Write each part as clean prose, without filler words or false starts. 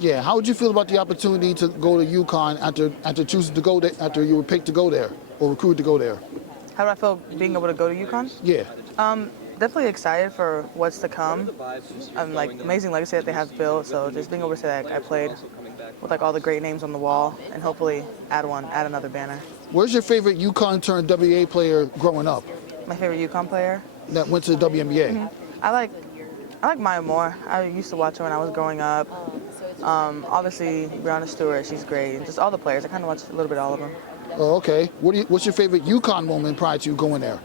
Yeah, how would you feel about the opportunity to go to UConn after choosing to go there, after you were picked to go there or recruited to go there? How do I feel being able to go to UConn? Yeah. Definitely excited for what's to come. Like amazing legacy that they have built. So just being able to say that I played with like all the great names on the wall and hopefully add another banner. Where's your favorite UConn turned WNBA player growing up? My favorite UConn player That went to the WNBA. I like Maya Moore. I used to watch her when I was growing up. Obviously, Breonna Stewart, she's great. And just all the players. I kind of watch a little bit of all of them. Oh, okay. What's your favorite UConn moment prior to you going there?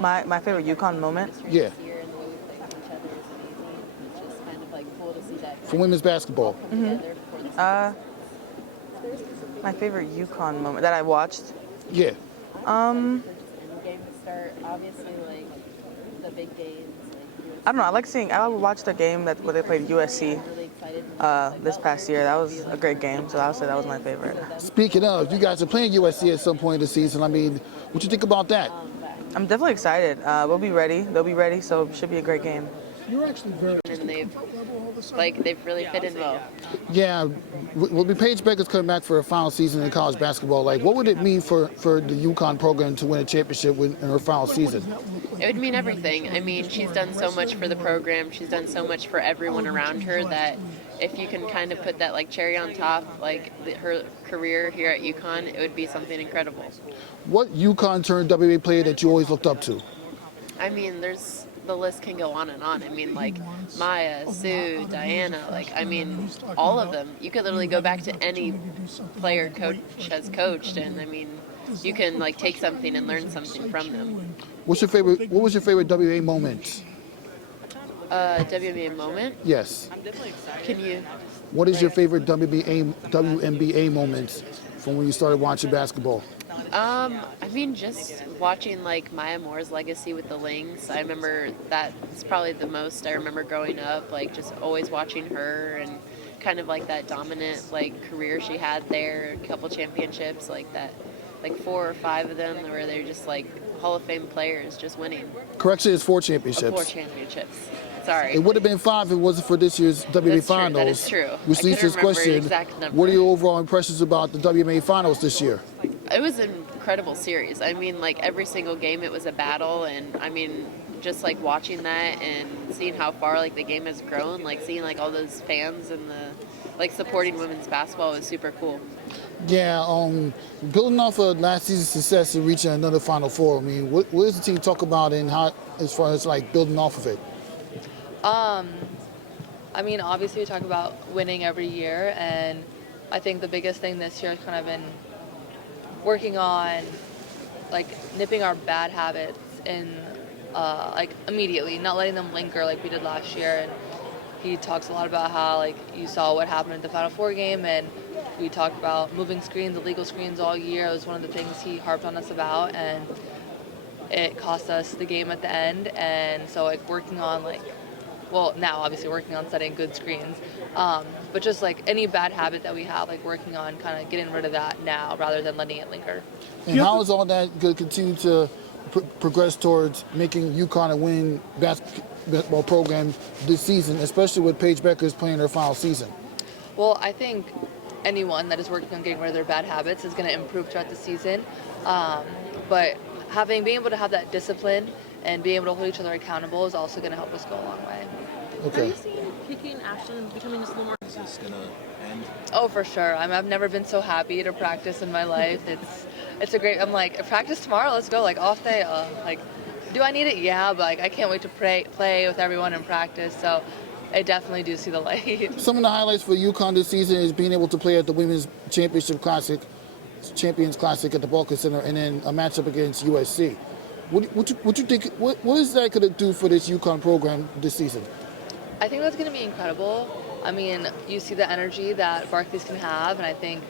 My favorite UConn moment? Yeah. For women's basketball. My favorite UConn moment that I watched? Yeah. I don't know. I watched the game where they played USC this past year. That was a great game, so I would say that was my favorite. Speaking of, you guys are playing USC at some point in the season. I mean, what you think about that? I'm definitely excited. We'll be ready. They'll be ready, so it should be a great game. You're actually very. And they've really fit in well. Yeah, will be Paige Bueckers coming back for her final season in college basketball. Like, what would it mean for the UConn program to win a championship in her final season? It would mean everything. I mean, she's done so much for the program. She's done so much for everyone around her that if you can kind of put that like cherry on top, like her career here at UConn, it would be something incredible. What UConn turned WNBA player that you always looked up to? I mean, the list can go on and on. I mean, like Maya, Sue, Diana, like, I mean, all of them. You could literally go back to any player coach has coached, and I mean, you can like take something and learn something from them. What was your favorite WNBA moment? WNBA moment? Yes. Can you? What is your favorite WNBA moments from when you started watching basketball? I mean, just watching like Maya Moore's legacy with the Lynx. I remember that's probably the most I remember growing up, like just always watching her and kind of like that dominant like career she had there, a couple championships like that, like 4 or 5 of them where they're just like Hall of Fame players just winning. Correction, is 4 championships. 4 championships. Sorry. It would have been 5 if it wasn't for this year's WNBA Finals. That is true. Which leads to this question, what are your overall impressions about the WNBA Finals this year? It was an incredible series. I mean, like every single game it was a battle, and I mean, just like watching that and seeing how far like the game has grown, like seeing like all those fans and the like supporting women's basketball was super cool. Yeah, building off of last season's success and reaching another Final Four, I mean, what does the team talk about and how, as far as like building off of it? I mean, obviously we talk about winning every year, and I think the biggest thing this year has kind of been working on like nipping our bad habits in like immediately, not letting them linger like we did last year. And he talks a lot about how like you saw what happened at the Final Four game, and we talked about moving screens, illegal screens all year. It was one of the things he harped on us about, and it cost us the game at the end. And so like working on like, well, now obviously working on setting good screens, but just like any bad habit that we have, like working on kind of getting rid of that now rather than letting it linger. And how is all that going to continue to progress towards making UConn a winning basketball program this season, especially with Paige Bueckers playing her final season? Well, I think anyone that is working on getting rid of their bad habits is going to improve throughout the season, but being able to have that discipline and being able to hold each other accountable is also going to help us go a long way. Okay. Are you seeing kicking Ashlynn becoming just a little more? Is this going to end? Oh, for sure. I've never been so happy to practice in my life. It's a great. I'm like, practice tomorrow. Let's go. Like off day. Like, do I need it? Yeah, but like I can't wait to play with everyone in practice. So I definitely do see the light. Some of the highlights for UConn this season is being able to play at the Women's Champions Classic at the Barclays Center, and then a matchup against USC. What you think? What is that going to do for this UConn program this season? I think that's going to be incredible. I mean, you see the energy that Barclays can have, and I think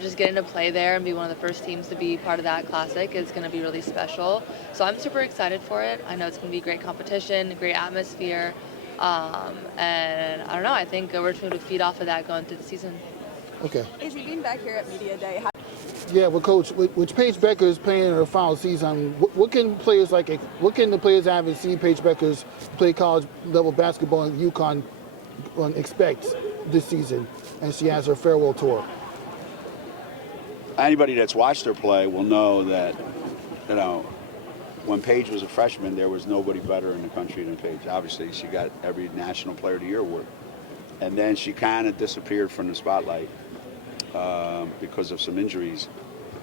just getting to play there and be one of the first teams to be part of that classic is going to be really special. So I'm super excited for it. I know it's going to be great competition, great atmosphere, and I don't know. I think we're going to feed off of that going through the season. Okay. Is he being back here at Media Day? Yeah, well, Coach, with Paige Bueckers playing in her final season, what can the players that haven't seen Paige Bueckers play college level basketball in UConn expect? this season, and she has her farewell tour. Anybody that's watched her play will know that, when Paige was a freshman, there was nobody better in the country than Paige. Obviously, she got every National Player of the Year award. And then she kind of disappeared from the spotlight because of some injuries.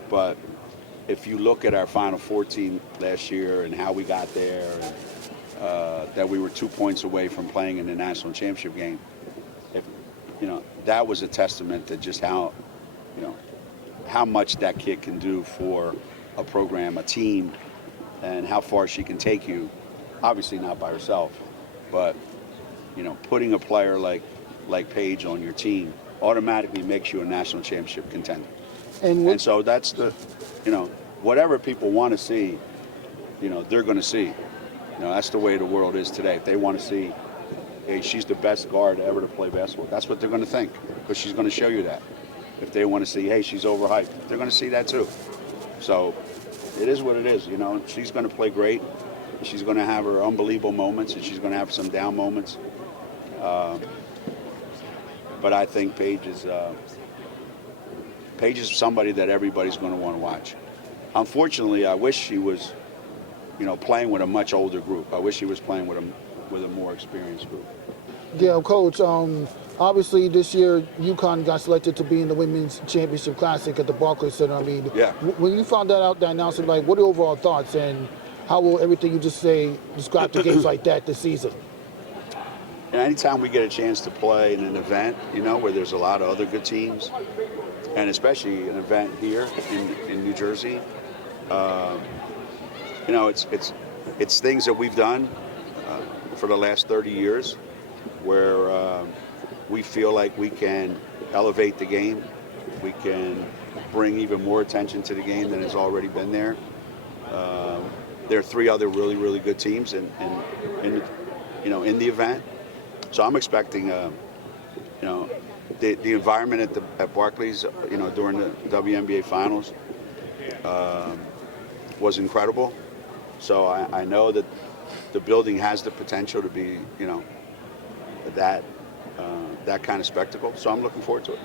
But if you look at our Final Four team last year and how we got there, and that we were 2 points away from playing in the national championship game, that was a testament to just how much that kid can do for a program, a team, and how far she can take you. Obviously not by herself, but putting a player like Paige on your team automatically makes you a national championship contender. And so that's whatever people want to see, they're going to see. That's the way the world is today. If they want to see, hey, she's the best guard ever to play basketball, that's what they're going to think, because she's going to show you that. If they want to see, hey, she's overhyped, they're going to see that too. So it is what it is. She's going to play great. She's going to have her unbelievable moments, and she's going to have some down moments. But I think Paige is somebody that everybody's going to want to watch. Unfortunately, I wish she was, playing with a much older group. I wish she was playing with a more experienced group. Yeah, Coach. Obviously, this year UConn got selected to be in the Women's Championship Classic at the Barclays Center. I mean, yeah. When you found that out, that announcement, what are your overall thoughts, and how will everything you just describe the games like that this season? And anytime we get a chance to play in an event, where there's a lot of other good teams, and especially an event here in New Jersey, it's things that we've done for the last 30 years, where we feel like we can elevate the game, we can bring even more attention to the game than has already been there. There are 3 other really, really good teams in the event. So I'm expecting, the environment at Barclays, during the WNBA finals was incredible. So I know that the building has the potential to be, that kind of spectacle. So I'm looking forward to it.